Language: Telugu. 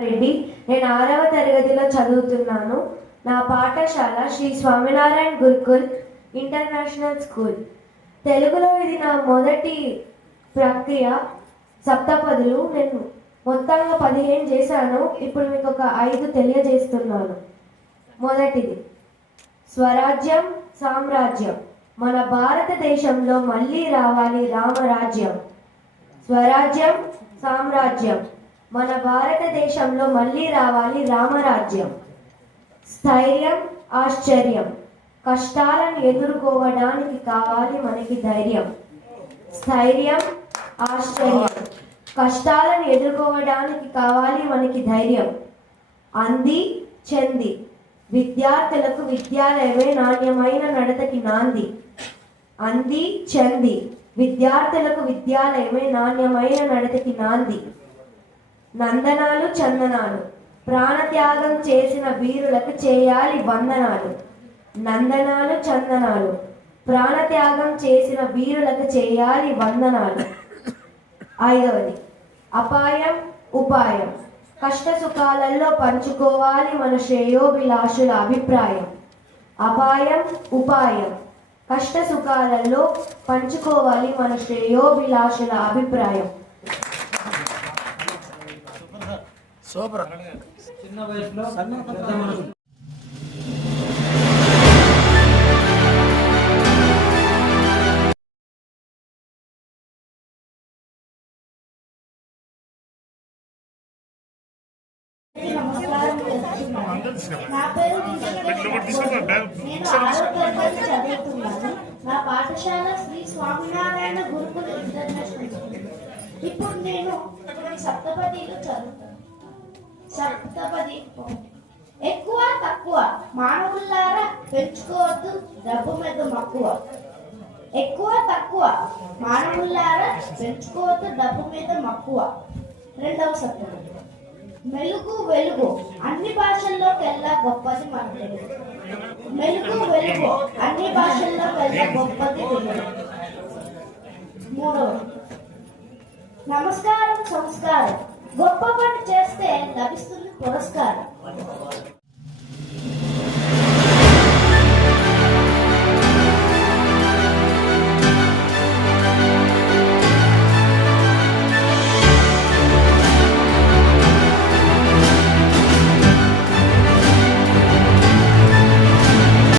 రెడ్డి నేను ఆరవ తరగతిలో చదువుతున్నాను. నా పాఠశాల శ్రీ స్వామినారాయణ గురుకుల్ ఇంటర్నేషనల్ స్కూల్. తెలుగులో ఇది నా మొదటి ప్రక్రియ. సప్తపదులు నేను మొత్తంగా పదిహేను చేశాను. ఇప్పుడు మీకు ఒక ఐదు తెలియజేస్తున్నాను. మొదటిది స్వరాజ్యం సామ్రాజ్యం. మన భారతదేశంలో మళ్ళీ రావాలి రామరాజ్యం. స్వరాజ్యం సామ్రాజ్యం. మన భారతదేశంలో మళ్ళీ రావాలి రామరాజ్యం. స్థైర్యం ఆశ్చర్యం. కష్టాలను ఎదుర్కోవడానికి కావాలి మనకి ధైర్యం. స్థైర్యం ఆశ్చర్యం. కష్టాలను ఎదుర్కోవడానికి కావాలి మనకి ధైర్యం. అంది చెంది. విద్యార్థులకు విద్యాలయమే నాణ్యమైన నడతకి నాంది. అంది చెంది. విద్యార్థులకు విద్యాలయమే నాణ్యమైన నడతకి నాంది. నందనాలు చందనాలు. ప్రాణత్యాగం చేసిన వీరులకు చేయాలి వందనాలు. నందనాలు చందనాలు. ప్రాణత్యాగం చేసిన వీరులకు చేయాలి వందనాలు. ఐదవది అపాయం ఉపాయం. కష్ట సుఖాలలో పంచుకోవాలి మన శ్రేయోభిలాషుల అభిప్రాయం. అపాయం ఉపాయం. కష్ట సుఖాలలో పంచుకోవాలి మన శ్రేయోభిలాషుల అభిప్రాయం. సూపర్ చిన్న వయసులో. నా పేరు పాఠశాల శ్రీ స్వామినారాయణ గురుకుల ఇంటర్నేషనల్ స్కూల్ ఇప్పుడు నేను సప్తపదిలో చదువుతాను సప్తపది ఎక్కువ తక్కువ మానవుల్లారా పెంచుకోవద్దు డబ్బు మీద మక్కువ. ఎక్కువ తక్కువ మానవుల్లారా పెంచుకోవద్దు డబ్బు మీద మక్కువ. రెండవ సప్తపది మెలుగు వెలుగు అన్ని భాషల్లోకెల్లా గొప్పది మన తెలుగు మెలుగు వెలుగు అన్ని భాషల్లోకెల్లా గొప్పది తెలుగు మూడవ. నమస్కారం సంస్కారం. గొప్ప పని చేస్తే లభిస్తుంది పురస్కారం.